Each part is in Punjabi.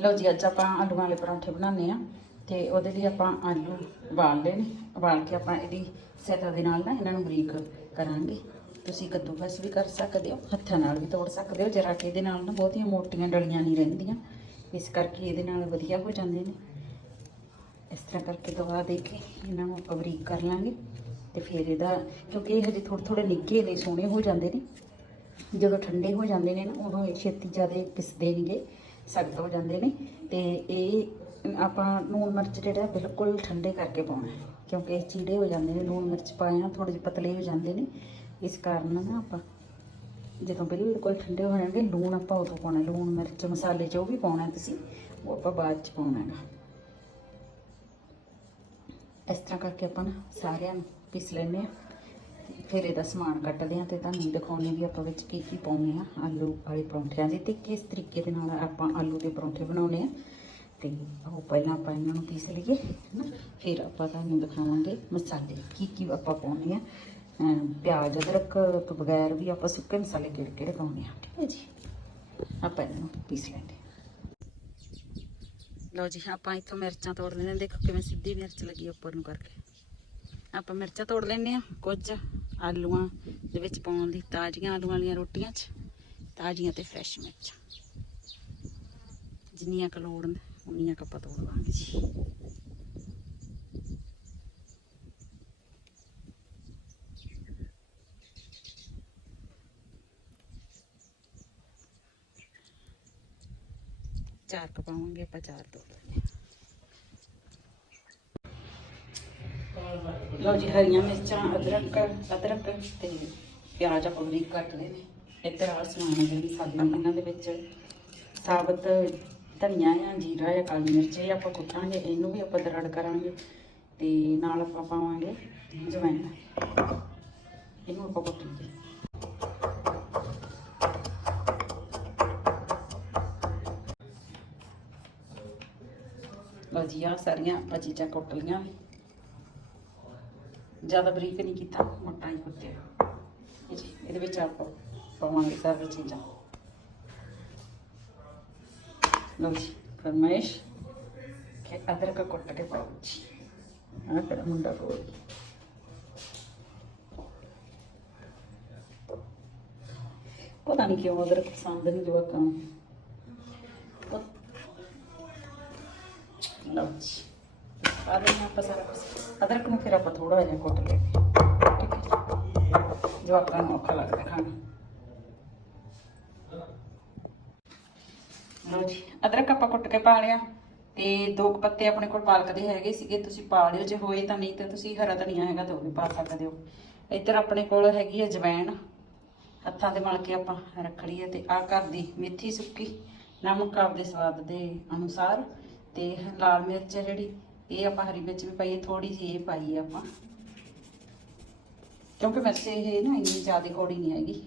ਲਓ ਜੀ, ਅੱਜ ਆਪਾਂ ਆਲੂਆਂ ਵਾਲੇ ਪਰੌਂਠੇ ਬਣਾਉਂਦੇ ਆ ਤੇ ਉਹਦੇ ਲਈ ਆਪਾਂ ਆਲੂ ਉਬਾਲ ਲਏ ਨੇ। ਉਬਾਲ ਕੇ ਆਪਾਂ ਇਹਦੀ ਸਹਾਇਤਾ ਦੇ ਨਾਲ ਨਾ ਇਹਨਾਂ ਨੂੰ ਬਰੀਕ ਕਰਾਂਗੇ। ਤੁਸੀਂ ਕੱਦੂਕਸ ਵੀ ਕਰ ਸਕਦੇ ਹੋ, ਹੱਥਾਂ ਨਾਲ ਵੀ ਤੋੜ ਸਕਦੇ ਹੋ, ਜਰਾ ਕਿ ਇਹਦੇ ਨਾਲ ਨਾ ਬਹੁਤੀਆਂ ਮੋਟੀਆਂ ਡਲੀਆਂ ਨਹੀਂ ਰਹਿੰਦੀਆਂ। ਇਸ ਕਰਕੇ ਇਹਦੇ ਨਾਲ ਵਧੀਆ ਹੋ ਜਾਂਦੇ ਨੇ। ਇਸ ਤਰ੍ਹਾਂ ਕਰਕੇ ਦਵਾ ਦੇ ਕੇ ਇਹਨਾਂ ਨੂੰ ਆਪਾਂ ਬਰੀਕ ਕਰ ਲਾਂਗੇ ਤੇ ਫਿਰ ਇਹਦਾ, ਕਿਉਂਕਿ ਇਹ ਹਜੇ ਥੋੜੇ ਥੋੜੇ ਨਿੱਘੇ ਨੇ, ਸੋਹਣੇ ਹੋ ਜਾਂਦੇ ਨੇ। ਜਦੋਂ ਠੰਡੇ ਹੋ ਜਾਂਦੇ ਨੇ ਨਾ, ਉਦੋਂ ਇਹ ਛੇਤੀ ਜ਼ਿਆਦਾ ਪਿਸਦੇ ਨਹੀਂਗੇ ਸਖਤ ਹੋ ਜਾਂਦੇ ਨੇ ਤੇ ਇਹ ਆਪਾਂ ਨੂਣ ਮਿਰਚ ਜਿਹੜਾ ਬਿਲਕੁਲ ਠੰਡੇ ਕਰਕੇ ਪਾਉਣਾ ਹੈ, ਕਿਉਂਕਿ ਇਹ ਚੀੜੇ ਹੋ ਜਾਂਦੇ ਨੇ ਨੂਣ ਮਿਰਚ ਪਾਇਆ ਥੋੜੇ ਜਿਹੇ ਪਤਲੇ ਹੋ ਜਾਂਦੇ ਨੇ। ਇਸ ਕਾਰਨ ਨਾ ਆਪਾਂ ਜਦੋਂ ਬਿਲਕੁਲ ਠੰਡੇ ਹੋ ਜਾਣਗੇ, ਲੂਣ ਆਪਾਂ ਉਦੋਂ ਪਾਉਣਾ, ਲੂਣ ਮਿਰਚ, ਮਸਾਲੇ ਜੋ ਵੀ ਪਾਉਣਾ ਤੁਸੀਂ, ਉਹ ਆਪਾਂ ਬਾਅਦ ਚ ਪਾਉਣਾ ਹੈਗਾ ਇਸ ਤਰ੍ਹਾਂ ਕਰਕੇ ਆਪਾਂ ਨਾ ਸਾਰਿਆਂ ਨੂੰ ਪੀਸ ਲੈਂਦੇ ਆ ਫਿਰ ਇਹਦਾ ਸਮਾਨ ਕੱਟਦੇ ਹਾਂ ਤੇ ਤੁਹਾਨੂੰ ਦਿਖਾਉਣੇ ਵੀ ਆਪਾਂ ਵਿੱਚ ਕੀ ਕੀ ਪਾਉਂਦੇ ਆ, ਆਲੂ ਵਾਲੇ ਪਰੌਂਠਿਆਂ ਦੇ ਤੇ ਕਿਸ ਤਰੀਕੇ ਦੇ ਨਾਲ ਆਪਾਂ ਆਲੂ ਦੇ ਪਰੌਂਠੇ ਬਣਾਉਣੇ ਆ। ਤੇ ਉਹ ਪਹਿਲਾਂ ਆਪਾਂ ਇਹਨਾਂ ਨੂੰ ਪੀਸ ਲਈਏ, ਹਨਾ? ਫਿਰ ਆਪਾਂ ਤੁਹਾਨੂੰ ਦਿਖਾਵਾਂਗੇ ਮਸਾਲੇ, ਕੀ ਕੀ ਆਪਾਂ ਪਾਉਣੇ ਆ। ਪਿਆਜ਼, ਅਦਰਕ ਤੋਂ ਬਗੈਰ ਵੀ ਆਪਾਂ ਸੁੱਕੇ ਮਸਾਲੇ ਕਿਹੜੇ ਕਿਹੜੇ ਪਾਉਣੇ ਆ, ਠੀਕ ਹੈ ਜੀ? ਆਪਾਂ ਇਹਨਾਂ ਨੂੰ ਪੀਸ ਲੈਂਦੇ ਲਓ ਜੀ, ਆਪਾਂ ਇੱਥੋਂ ਮਿਰਚਾਂ ਤੋੜ ਲੈਂਦੇ ਦੇਖੋ ਕਿਵੇਂ ਸਿੱਧੀ ਮਿਰਚ ਲੱਗੀ ਉੱਪਰ ਨੂੰ ਕਰਕੇ। ਆਪਾਂ ਮਿਰਚਾਂ ਤੋੜ ਲੈਂਦੇ ਆ ਕੁਝ ਆਲੂਆਂ ਦੇ ਵਿੱਚ ਪਾਉਣ ਲਈ, ਤਾਜ਼ੀਆਂ ਆਲੂਆਂ ਵਾਲੀਆਂ ਰੋਟੀਆਂ 'ਚ, ਤਾਜ਼ੀਆਂ ਤੇ ਫਰੈਸ਼ ਮਿਰਚਾਂ। ਜਿੰਨੀਆਂ ਕੁ ਲੋੜ ਉਨੀਆਂ ਕੁ ਆਪਾਂ ਤੋੜ ਲਾਂਗੇ ਜੀ। ਚਾਰ ਕੁ ਪਾਵਾਂਗੇ ਆਪਾਂ, ਚਾਰ ਤੋੜ ਲੈਂਦੇ ਹਾਂ ਲਓ ਜੀ, ਹਰੀਆਂ ਮਿਰਚਾਂ, ਅਦਰਕ ਅਦਰਕ ਤੇ ਪਿਆਜ਼ ਆਪਾਂ ਬਰੀਕ ਕੱਟ ਲਏ ਨੇ। ਇੱਧਰ ਆ ਸਮਾਨ ਜਿਹੜੀ ਮਸਾਲੇ ਇਹਨਾਂ ਦੇ ਵਿੱਚ ਸਾਬਤ ਧਨੀਆ ਆ, ਜੀਰਾ ਆ, ਕਾਲੀ ਮਿਰਚ ਇਹ ਆਪਾਂ ਕੁੱਟਾਂਗੇ, ਇਹਨੂੰ ਵੀ ਆਪਾਂ ਦਰੜ ਕਰਾਂਗੇ ਤੇ ਨਾਲ ਆਪਾਂ ਪਾਵਾਂਗੇ ਜਵੈਣ। ਇਹਨੂੰ ਆਪਾਂ ਕੁੱਟਾਂਗੇ ਲਓ ਜੀ ਆ ਸਾਰੀਆਂ ਆਪਾਂ ਚੀਜ਼ਾਂ ਕੁੱਟ ਲਈਆਂ। ਜ਼ਿਆਦਾ ਬਰੀਕ ਨਹੀਂ ਕੀਤਾ, ਮੋਟਾ ਹੀ ਕੁੱਟਿਆ। ਜੀ, ਇਹਦੇ ਵਿੱਚ ਆਪਾਂ ਪਾਵਾਂਗੇ ਸਾਰੀਆਂ ਚੀਜ਼ਾਂ। ਲਓ ਜੀ, ਫਰਮਾਇਸ਼ ਕਿ ਅਦਰਕ ਕੁੱਟ ਕੇ ਪਾਓ ਜੀ। ਆਹ ਕਿਹੜਾ ਮੁੰਡਾ ਕੋਲ। ਪਤਾ ਨਹੀਂ ਕਿਉਂ ਅਦਰਕ ਪਸੰਦ ਨਹੀਂ ਜਵਾਕਾਂ ਨੂੰ। ਲਓ ਜੀ ਆ ਦੇਣਾ ਆਪਾਂ ਸਾਰਾ ਕੁਛ। ਅਦਰਕ ਨੂੰ ਫਿਰ ਆਪਾਂ ਥੋੜਾ ਜਿਹਾ ਕੁੱਟ ਲਿਆ ਠੀਕ ਹੈ ਜੋ। ਨੂੰ ਔਖਾ ਲੱਗਦਾ ਖਾਣਾ ਲਓ ਜੀ, ਅਦਰਕ ਆਪਾਂ ਕੁੱਟ ਕੇ ਪਾ ਲਿਆ। ਤੇ ਦੋ ਪੱਤੇ ਆਪਣੇ ਕੋਲ ਪਾਲਕ ਦੇ ਹੈਗੇ ਸੀਗੇ, ਤੁਸੀਂ ਪਾ ਲਿਓ। ਜੇ ਹੋਏ ਤਾਂ ਨਹੀਂ ਤਾਂ ਤੁਸੀਂ ਹਰਾ ਧਨੀਆ ਹੈਗਾ ਤਾਂ ਉਹ ਵੀ ਪਾ ਸਕਦੇ ਹੋ। ਇੱਧਰ ਆਪਣੇ ਕੋਲ ਹੈਗੀ ਹੈ ਜਵੈਣ ਹੱਥਾਂ ਤੇ ਮਲ ਕੇ ਆਪਾਂ ਰੱਖ ਲਈ ਹੈ ਤੇ ਆ ਘਰ ਦੀ ਮੇਥੀ ਸੁੱਕੀ। ਨਮਕ ਆਪਦੇ ਸਵਾਦ ਦੇ ਅਨੁਸਾਰ ਤੇ ਲਾਲ ਮਿਰਚ ਹੈ ਜਿਹੜੀ। ਇਹ ਆਪਾਂ ਹਰੀ ਮਿਰਚ ਵੀ ਪਾਈਏ ਹੈ ਥੋੜੀ ਜਿਹੀ ਇਹ ਪਾਈ ਆਪਾਂ। ਕਿਉਂਕਿ ਮਿਰਚ ਇਹ ਨਾ ਇੰਨੀ ਜ਼ਿਆਦਾ ਕੌੜੀ ਨਹੀਂ ਹੈਗੀ।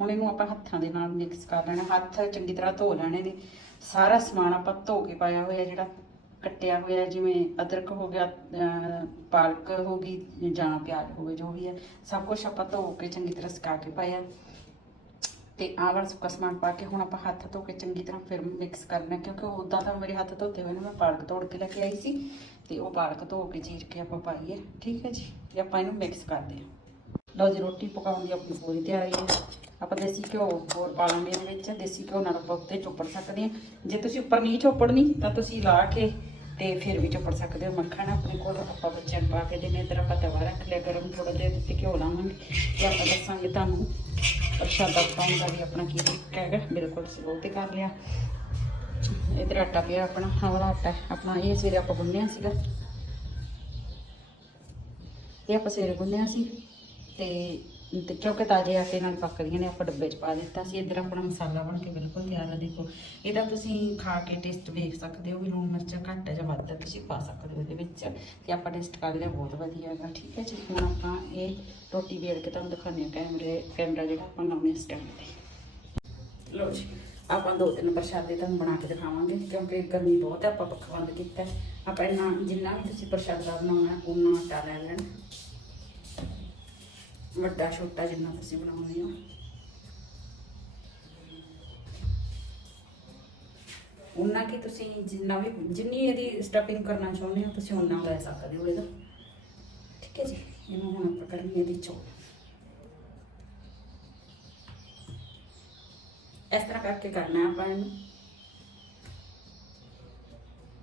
ਹੁਣ ਇਹਨੂੰ ਆਪਾਂ ਹੱਥਾਂ ਦੇ ਨਾਲ ਮਿਕਸ ਕਰ ਲੈਣਾ। ਹੱਥ ਚੰਗੀ ਤਰ੍ਹਾਂ ਧੋ ਲੈਣੇ ਨੇ। ਸਾਰਾ ਸਮਾਨ ਆਪਾਂ ਧੋ ਕੇ ਪਾਇਆ ਹੋਇਆ ਜਿਹੜਾ ਕੱਟਿਆ ਹੋਇਆ, ਜਿਵੇਂ ਅਦਰਕ ਹੋ ਗਿਆ ਪਾਲਕ ਹੋ ਗਈ ਜਾਂ ਪਿਆਜ਼ ਹੋਵੇ, ਜੋ ਵੀ ਹੈ, ਸਭ ਕੁਝ ਆਪਾਂ ਧੋ ਕੇ ਚੰਗੀ ਤਰ੍ਹਾਂ ਸੁਕਾ ਕੇ ਪਾਇਆ। ਤੇ ਆਹ ਵਾਲਾ ਸੁੱਕਾ ਸਮਾਨ ਪਾ ਕੇ ਹੁਣ ਆਪਾਂ ਹੱਥ ਧੋ ਕੇ ਚੰਗੀ ਤਰ੍ਹਾਂ ਫਿਰ ਮਿਕਸ ਕਰਨਾ ਕਿਉਂਕਿ ਉਦਾਂ ਤਾਂ ਮੇਰੇ ਹੱਥ ਧੋਤੇ ਹੋਏ ਨੇ, ਮੈਂ ਪਾਲਕ ਤੋੜ ਕੇ ਲੈ ਕੇ ਆਈ ਸੀ ਤੇ ਉਹ ਪਾਲਕ ਧੋ ਕੇ ਚੀਰ ਕੇ ਆਪਾਂ ਪਾਈਏ, ਠੀਕ ਹੈ ਜੀ? ਤੇ ਆਪਾਂ ਇਹਨੂੰ ਮਿਕਸ ਕਰਦੇ ਹਾਂ। ਲਓ ਜੀ, ਰੋਟੀ ਪਕਾਉਣ ਦੀ ਆਪਣੀ ਪੂਰੀ ਤਿਆਰੀ ਹੈ। ਆਪਾਂ ਦੇਸੀ ਘਿਓ ਹੋਰ ਪਾ ਲਾਂਗੇ ਇਹਦੇ ਵਿੱਚ, ਦੇਸੀ ਘਿਓ ਨਾਲ ਆਪਾਂ ਉੱਤੇ ਚੋਪੜ ਸਕਦੇ ਹਾਂ। ਜੇ ਤੁਸੀਂ ਉੱਪਰ ਨਹੀਂ ਚੋਪੜਨੀ, ਤਾਂ ਤੁਸੀਂ ਲਾ ਕੇ ਤੇ ਫਿਰ ਵੀ ਚੋਪੜ ਸਕਦੇ ਹੋ। ਮੱਖਣ ਆਪਣੇ ਕੋਲ ਆਪਾਂ ਬੱਚਿਆਂ ਨੂੰ ਪਾ ਕੇ ਦੇਣੇ ਇਧਰ ਆਪਾਂ ਤਵਾ ਰੱਖ ਲਿਆ ਗਰਮ ਥੋੜਾ ਜਿਹਾ ਤੇ ਘਿਓ ਲਾਵਾਂਗੇ ਤੇ ਆਪਾਂ ਦੱਸਾਂਗੇ ਤੁਹਾਨੂੰ ਪ੍ਰਸ਼ਾਦਾ ਪਕਾਉਣ ਦਾ ਵੀ ਆਪਣਾ ਕੀ ਤਰੀਕਾ ਹੈਗਾ। ਬਿਲਕੁਲ ਸਲੋ ਤੇ ਕਰ ਲਿਆ। ਇਧਰ ਆਟਾ ਪਿਆ ਆਪਣਾ। ਹਵਲਾ ਆਟਾ ਆਪਣਾ ਇਹ ਸਵੇਰੇ ਆਪਾਂ ਗੁੰਨਿਆ ਸੀਗਾ। ਇਹ ਆਪਾਂ ਸਵੇਰੇ ਗੁੰਨਿਆ ਸੀ। ਤੇ ਤੇ ਕਿਉਂਕਿ ਤਾਜ਼ੇ ਆਟੇ ਨਾਲ ਪੱਕਦੀਆਂ ਨੇ ਆਪਾਂ ਡੱਬੇ 'ਚ ਪਾ ਦਿੱਤਾ ਸੀ। ਇੱਧਰ ਆਪਣਾ ਮਸਾਲਾ ਬਣ ਕੇ ਬਿਲਕੁਲ ਤਿਆਰ ਹੈ ਦੇਖੋ। ਇਹਦਾ ਤੁਸੀਂ ਖਾ ਕੇ ਟੇਸਟ ਵੇਖ ਸਕਦੇ ਹੋ ਵੀ ਲੂਣ ਮਿਰਚਾਂ ਘੱਟ ਜਾਂ ਵੱਧ ਤੁਸੀਂ ਪਾ ਸਕਦੇ ਹੋ ਇਹਦੇ ਵਿੱਚ। ਤੇ ਆਪਾਂ ਟੇਸਟ ਕਰ ਲਿਆ ਬਹੁਤ ਵਧੀਆ ਹੈਗਾ। ਠੀਕ ਹੈ ਜੀ ਹੁਣ ਆਪਾਂ ਇਹ ਰੋਟੀ ਵੇਲ ਕੇ ਤੁਹਾਨੂੰ ਦਿਖਾਉਂਦੇ ਹਾਂ ਕੈਮਰੇ ਕੈਮਰਾ ਜਿਹੜਾ ਆਪਾਂ ਲਾਉਣੇ ਸਟੈਂਡ ਤੇ। ਲਓ ਜੀ ਆਪਾਂ ਦੋ ਤਿੰਨ ਪ੍ਰਸ਼ਾਦੇ ਤੁਹਾਨੂੰ ਬਣਾ ਕੇ ਦਿਖਾਵਾਂਗੇ ਕਿਉਂਕਿ ਗਰਮੀ ਬਹੁਤ ਹੈ ਆਪਾਂ ਪੱਖਾ ਬੰਦ ਕੀਤਾ ਆਪਾਂ ਇੰਨਾ ਜਿੰਨਾ ਵੀ ਤੁਸੀਂ ਪ੍ਰਸ਼ਾਦਾ ਬਣਾਉਣਾ ਹੈ, ਉਨਾ ਆਟਾ ਲੈ ਲੈਣਾ। ਵੱਡਾ ਛੋਟਾ ਜਿੰਨਾ ਤੁਸੀਂ ਬਣਾਉਂਦੇ ਹੋ। ਉਹਨਾਂ ਕੀ ਤੁਸੀਂ ਜਿੰਨਾ ਵੀ, ਜਿੰਨੀ ਇਹਦੀ ਸਟਫਿੰਗ ਕਰਨਾ ਚਾਹੁੰਦੇ ਹੋ, ਤੁਸੀਂ ਉਹਨਾਂ ਲੈ ਸਕਦੇ ਹੋ ਇਹਦਾ। ਠੀਕ ਹੈ ਜੀ, ਇਹਨੂੰ ਹੁਣ ਆਪਾਂ ਕਰਨੀ ਇਹਦੀ ਚੋਣ। ਇਸ ਤਰ੍ਹਾਂ ਕਰਕੇ ਕਰਨਾ ਆਪਾਂ ਇਹਨੂੰ।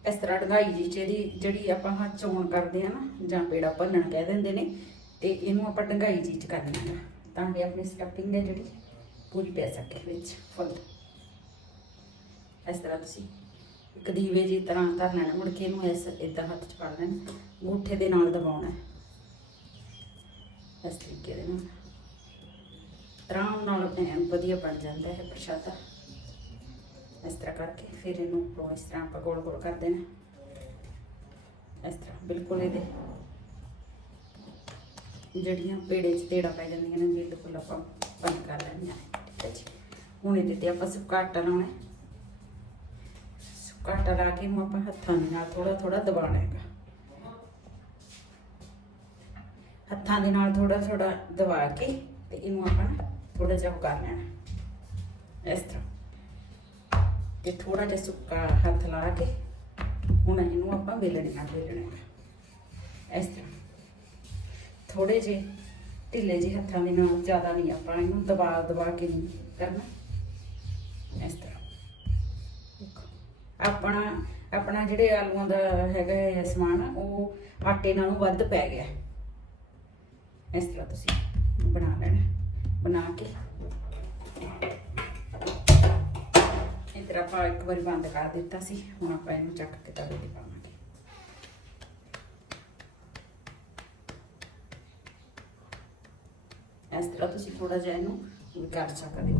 ਇਸ ਤਰ੍ਹਾਂ ਢਗਾਈ ਜੀ ਚ ਇਹਦੀ ਜਿਹੜੀ ਆਪਾਂ ਹਾਂ ਚੋਣ ਕਰਦੇ ਆ ਨਾ, ਜਾਂ ਪੇੜਾ ਭੰਨਣ ਕਹਿ ਦਿੰਦੇ ਨੇ ਤੇ ਇਹਨੂੰ ਆਪਾਂ ਢੰਗਾਈ ਜੀ ਚ ਕਰ ਲੈਣਾ ਤਾਂ ਕਿ ਆਪਣੀ ਸਟਫਿੰਗ ਹੈ ਜਿਹੜੀ, ਪੂਰੀ ਪੈ ਸਕੇ ਵਿੱਚ, ਫੁੱਲ। ਇਸ ਤਰ੍ਹਾਂ ਤੁਸੀਂ ਇੱਕ ਦੀਵੇ ਦੀ ਤਰ੍ਹਾਂ ਧਰ ਲੈਣਾ, ਮੁੜ ਕੇ ਇਹਨੂੰ ਇਸ ਇਦਾਂ ਹੱਥ 'ਚ ਫੜ ਲੈਣਾ, ਅੰਗੂਠੇ ਦੇ ਨਾਲ ਦਬਾਉਣਾ ਇਸ ਤਰੀਕੇ ਦੇ ਨਾਲ। ਆਰਾਮ ਨਾਲ ਐਨ ਵਧੀਆ ਬਣ ਜਾਂਦਾ ਹੈ ਪ੍ਰਸ਼ਾਦਾ। ਇਸ ਤਰ੍ਹਾਂ ਕਰਕੇ ਫਿਰ ਇਹਨੂੰ ਉੱਪਰੋਂ ਇਸ ਤਰ੍ਹਾਂ ਆਪਾਂ ਗੋਲ ਗੋਲ ਕਰ ਦੇਣਾ। ਇਸ ਤਰ੍ਹਾਂ ਬਿਲਕੁਲ ਇਹਦੇ ਜਿਹੜੀਆਂ ਪੇੜੇ 'ਚ ਤੇੜਾ ਪੈ ਜਾਂਦੀਆਂ ਨੇ ਬਿਲਕੁਲ ਆਪਾਂ ਬੰਦ ਕਰ ਲੈਣੀਆਂ ਨੇ ਠੀਕ ਹੈ। ਜੀ ਹੁਣ ਇਹਦੇ ਤੇ ਆਪਾਂ ਸੁਕਾਟਾ ਲਾਉਣਾ ਸੁਕਾਟਾ ਲਾ ਕੇ ਇਹਨੂੰ ਆਪਾਂ ਹੱਥਾਂ ਦੇ ਨਾਲ ਥੋੜਾ ਥੋੜਾ ਦਬਾਉਣਾ ਹੈਗਾ। ਹੱਥਾਂ ਦੇ ਨਾਲ ਥੋੜਾ ਥੋੜਾ ਦਬਾ ਕੇ ਤੇ ਇਹਨੂੰ ਆਪਾਂ ਥੋੜਾ ਜਿਹਾ ਕਰ ਲੈਣਾ ਇਸ ਤਰ੍ਹਾਂ। ਤੇ ਥੋੜਾ ਜਿਹਾ ਸੁੱਕਾ ਹੱਥ ਲਾ ਕੇ ਹੁਣ ਇਹਨੂੰ ਆਪਾਂ ਵੇਲਣੇ ਨਾਲ ਵੇਲਣਾ ਇਸ ਤਰ੍ਹਾਂ। ਥੋੜੇ ਜਿਹੇ ਢਿੱਲੇ ਜਿਹੇ ਹੱਥਾਂ ਦੇ ਨਾਲ, ਜ਼ਿਆਦਾ ਨਹੀਂ ਆਪਾਂ ਇਹਨੂੰ ਦਬਾ ਦਬਾ ਕੇ ਨਹੀਂ ਕਰਨਾ। ਇਸ ਤਰ੍ਹਾਂ। ਦੇਖੋ, ਆਪਣਾ ਆਪਣਾ ਜਿਹੜੇ ਆਲੂਆਂ ਦਾ ਹੈਗਾ ਹੈ ਸਮਾਨ ਉਹ ਆਟੇ ਨਾਲੋਂ ਵੱਧ ਪੈ ਗਿਆ। ਇਸ ਤਰ੍ਹਾਂ ਤੁਸੀਂ ਬਣਾ ਲੈਣਾ, ਬਣਾ ਕੇ। ਇਸ ਤਰ੍ਹਾਂ ਆਪਾਂ ਇੱਕ ਵਾਰੀ ਬੰਦ ਕਰ ਦਿੱਤਾ ਸੀ, ਹੁਣ ਆਪਾਂ ਇਹਨੂੰ ਚੱਕ ਕੇ ਤਵੇ ਤੇ ਪਾਵਾਂਗੇ। ਇਸ ਤਰ੍ਹਾਂ ਤੁਸੀਂ ਥੋੜਾ ਜਿਹਾ ਇਹਨੂੰ ਕਰ ਸਕਦੇ ਹੋ।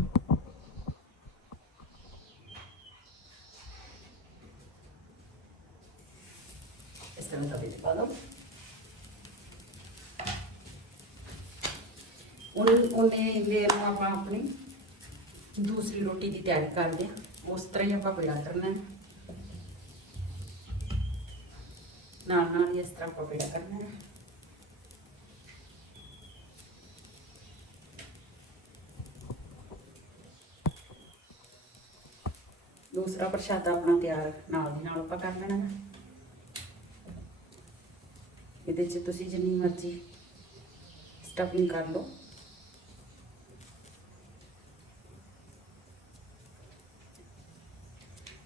ਇਸ ਤਰ੍ਹਾਂ ਤਵੇ ਤੇ ਪਾ ਦਿਓ ਉਹਨੇ ਦੇਰ ਨੂੰ ਆਪਾਂ ਆਪਣੀ ਦੂਸਰੀ ਰੋਟੀ ਦੀ ਤਿਆਰੀ ਕਰਦੇ ਹਾਂ। ਉਸ ਤਰ੍ਹਾਂ ਹੀ ਆਪਾਂ ਪੇੜਾ ਕਰਨਾ ਹੈ। ਨਾਲ ਨਾਲ ਹੀ ਇਸ ਤਰ੍ਹਾਂ ਆਪਾਂ ਪੇੜਾ ਕਰਨਾ ਹੈ। ਦੂਸਰਾ ਪ੍ਰਸ਼ਾਦਾ ਆਪਣਾ ਤਿਆਰ ਨਾਲ ਦੀ ਨਾਲ ਆਪਾਂ ਕਰ ਲੈਣਾ ਹੈ ਇਹਦੇ 'ਚ ਤੁਸੀਂ ਜਿੰਨੀ ਮਰਜ਼ੀ ਸਟਫਿੰਗ ਕਰ ਲਓ।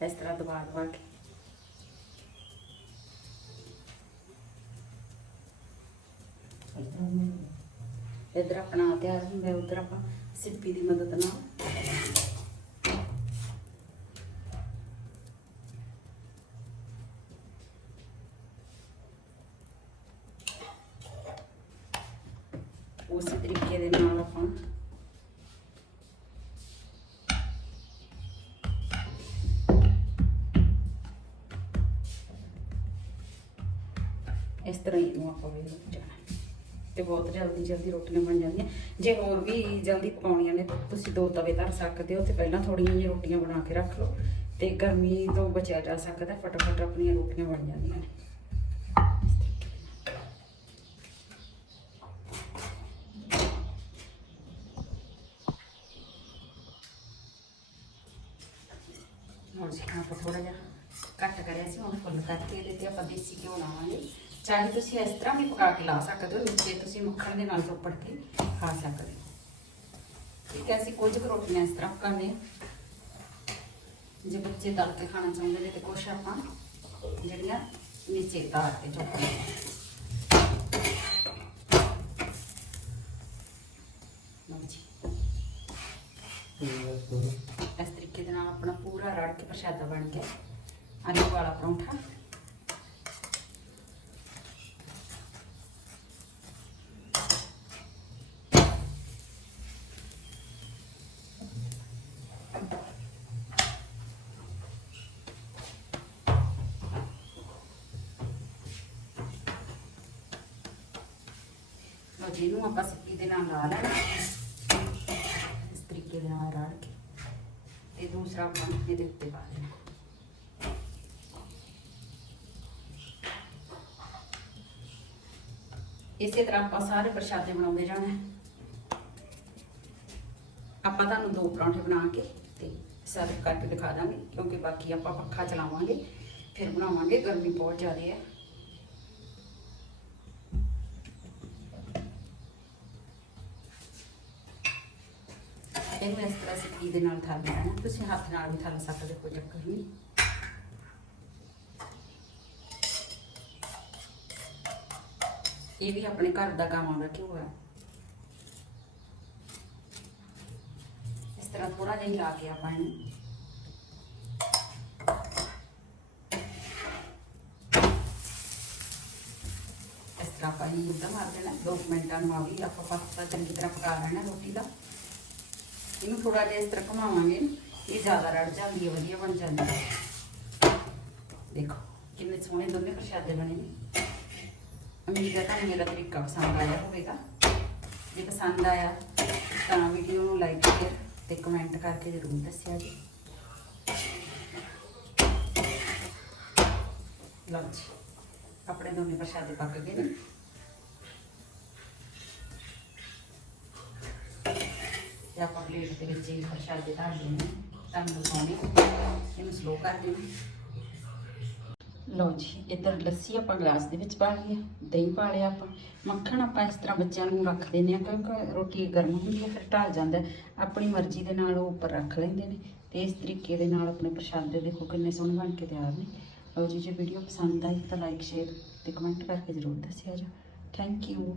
ਇਸ ਤਰ੍ਹਾਂ ਦਬਾ ਦਬਾ ਕੇ। ਇਧਰ ਆਪਣਾ ਤਿਆਰ ਹੁੰਦਾ ਉਧਰ ਆਪਾਂ ਸਿੱਪੀ ਦੀ ਮਦਦ ਨਾਲ ਉਸੇ ਤਰੀਕੇ ਦੇ ਨਾਲ ਆਪਾਂ ਇਸ ਤਰ੍ਹਾਂ ਹੀ ਇਹਨੂੰ ਆਪਾਂ ਵੀ ਜਾਣਾ ਤੇ ਬਹੁਤ ਜਲਦੀ ਜਲਦੀ ਰੋਟੀਆਂ ਬਣ ਜਾਂਦੀਆਂ ਜੇ ਹੋਰ ਵੀ ਜਲਦੀ ਪਕਾਉਣੀਆਂ ਨੇ ਤੁਸੀਂ ਦੋ ਤਵੇ ਧਰ ਸਕਦੇ ਹੋ ਤੇ ਪਹਿਲਾਂ ਥੋੜੀਆਂ ਜਿਹੀਆਂ ਰੋਟੀਆਂ ਬਣਾ ਕੇ ਰੱਖ ਲਓ ਤੇ ਗਰਮੀ ਤੋਂ ਬਚਿਆ ਜਾ ਸਕਦਾ ਫਟਾਫਟ ਆਪਣੀਆਂ ਰੋਟੀਆਂ ਬਣ ਜਾਂਦੀਆਂ ਨੇ ਹੁਣ ਜੀ ਆਪਾਂ ਥੋੜਾ ਜਿਹਾ ਘੱਟ ਕਰਿਆ ਸੀ, ਹੁਣ ਫੁੱਲ ਕਰਕੇ ਇਹਦੇ ਤੇ ਆਪਾਂ ਦੇਸੀ ਘਿਓ ਲਾਵਾਂਗੇ। ਚਾਹੇ ਤੁਸੀਂ ਇਸ ਤਰ੍ਹਾਂ ਵੀ ਪਕਾ ਕੇ ਲਾ ਸਕਦੇ ਹੋ ਨੀਚੇ ਤੁਸੀਂ ਮੱਖਣ ਦੇ ਨਾਲ ਚੋਪੜ ਕੇ ਖਾ ਸਕਦੇ ਹੋ। ਠੀਕ ਹੈ, ਅਸੀਂ ਕੁਝ ਕੁ ਰੋਟੀਆਂ ਇਸ ਤਰ੍ਹਾਂ ਪਕਾਉਂਦੇ ਹਾਂ। ਜੇ ਬੱਚੇ ਤਲ ਕੇ ਖਾਣਾ ਚਾਹੁੰਦੇ ਨੇ ਤੇ ਕੁਛ ਆਪਾਂ ਜਿਹੜੀਆਂ ਨੀਚੇ ਤਾਰ ਕੇ ਚੋਪੜ ਲਓ ਜੀ ਇਸ ਤਰੀਕੇ ਦੇ ਨਾਲ ਆਪਣਾ ਪੂਰਾ ਕੇ, ਪ੍ਰਸ਼ਾਦਾ ਬਣ ਗਿਆ ਆਲੂ ਵਾਲਾ ਪਰੌਂਠਾ। ਲਓ ਆਪਾਂ ਸਿੱਪੀ ਦੇ ਨਾਲ ਲਾ ਲੈਣਾ ਇਸ ਤਰੀਕੇ ਦੇ ਨਾਲ ਰੜ ਕੇ ਤੇ ਦੂਸਰਾ ਆਪਾਂ ਇਹਦੇ ਉੱਤੇ ਪਾ ਦੇਣਾ ਇਸੇ ਤਰ੍ਹਾਂ ਆਪਾਂ ਸਾਰੇ ਪ੍ਰਸ਼ਾਦੇ ਬਣਾਉਂਦੇ ਜਾਣਾ। ਆਪਾਂ ਤੁਹਾਨੂੰ ਦੋ ਪਰੌਂਠੇ ਬਣਾ ਕੇ ਤੇ ਸਰਵ ਕਰਕੇ ਦਿਖਾ ਦਾਂਗੇ ਕਿਉਂਕਿ ਬਾਕੀ ਆਪਾਂ ਪੱਖਾ ਚਲਾਵਾਂਗੇ ਫਿਰ ਬਣਾਵਾਂਗੇ ਗਰਮੀ ਬਹੁਤ ਜ਼ਿਆਦਾ ਹੈ ਇਹਨੂੰ ਇਸ ਤਰ੍ਹਾਂ ਸਿੱਕੀ ਦੇ ਨਾਲ ਥਾਲ ਲੈਣਾ। ਤੁਸੀਂ ਹੱਥ ਨਾਲ ਵੀ ਥਾਲ ਸਕਦੇ ਹੋ, ਕੋਈ ਚੱਕਰ ਨਹੀਂ ਇਹ ਵੀ ਆਪਣੇ ਘਰ ਦਾ ਗਾਵਾਂ ਦਾ ਘਿਓ ਹੈ ਇਸ ਤਰ੍ਹਾਂ ਥੋੜਾ ਜਿਹਾ ਹੀ ਲਾ ਕੇ ਆਪਾਂ ਇਹਨੂੰ। ਇਸ ਤਰ੍ਹਾਂ ਆਪਾਂ ਹੀ ਉਦਾਂ ਮਾਰ ਦੇਣਾ। 2 ਮਿੰਟਾਂ ਨੂੰ ਆ ਵੀ ਆਪਾਂ ਪਾਸਤਾ ਚੰਗੀ ਤਰ੍ਹਾਂ ਪਕਾ ਲੈਣਾ ਰੋਟੀ ਦਾ। ਇਹਨੂੰ ਥੋੜਾ ਜਿਹਾ ਇਸ ਤਰ੍ਹਾਂ ਘੁਮਾਵਾਂਗੇ, ਇਹ ਜ਼ਿਆਦਾ ਰੜ ਜਾਂਦੀ ਹੈ, ਵਧੀਆ ਬਣ ਜਾਂਦੀ ਹੈ। ਦੇਖੋ, ਕਿੰਨੇ ਸੋਹਣੇ ਦੋਨੇ ਪ੍ਰਸ਼ਾਦੇ ਬਣੇ ਨੇ। ਉਮੀਦ ਹੈ ਤੁਹਾਨੂੰ ਮੇਰਾ ਤਰੀਕਾ ਪਸੰਦ ਆਇਆ ਹੋਵੇਗਾ। ਜੇ ਪਸੰਦ ਆਇਆ, ਤਾਂ ਵੀਡੀਓ ਨੂੰ ਲਾਈਕ ਸ਼ੇਅਰ ਤੇ ਕਮੈਂਟ ਕਰਕੇ ਜ਼ਰੂਰ ਦੱਸਿਆ ਜੀ। ਲਓ ਜੀ, ਆਪਣੇ ਦੋਨੇ ਪ੍ਰਸ਼ਾਦੇ ਪੱਕ ਗਏ ਨੇ। ਤੇ ਆਪਾਂ ਪਲੇਟ ਦੇ ਵਿੱਚ ਇਹ ਪ੍ਰਸ਼ਾਦੇ ਧਰ ਦੇਣੇ ਤੁਹਾਨੂੰ ਦਿਖਾਉਣੇ ਇਹਨੂੰ ਸਲੋ ਕਰ ਦੇਣਾ। ਲਓ ਜੀ, ਇੱਧਰ ਲੱਸੀ ਆਪਾਂ ਗਲਾਸ ਦੇ ਵਿੱਚ ਪਾ ਲਈ ਦਹੀਂ ਪਾ ਲਿਆ ਆਪਾਂ। ਮੱਖਣ ਆਪਾਂ ਇਸ ਤਰ੍ਹਾਂ ਬੱਚਿਆਂ ਨੂੰ ਰੱਖ ਦਿੰਦੇ ਆ ਕਿਉਂਕਿ ਰੋਟੀ ਗਰਮ ਹੁੰਦੀ ਹੈ, ਫਿਰ ਢਲ ਜਾਂਦਾ ਆਪਣੀ ਮਰਜ਼ੀ ਦੇ ਨਾਲ ਉਹ ਉੱਪਰ ਰੱਖ ਲੈਂਦੇ ਨੇ, ਤੇ ਇਸ ਤਰੀਕੇ ਦੇ ਨਾਲ ਆਪਣੇ ਪ੍ਰਸ਼ਾਦੇ ਦੇਖੋ ਕਿੰਨੇ ਸੋਹਣੇ ਬਣ ਕੇ ਤਿਆਰ ਨੇ। ਲਓ ਜੀ, ਜੇ ਵੀਡੀਓ ਪਸੰਦ ਆਈ ਤਾਂ ਲਾਈਕ ਸ਼ੇਅਰ ਤੇ ਕਮੈਂਟ ਕਰਕੇ ਜ਼ਰੂਰ ਦੱਸਿਆ ਜੀ ਥੈਂਕ ਯੂ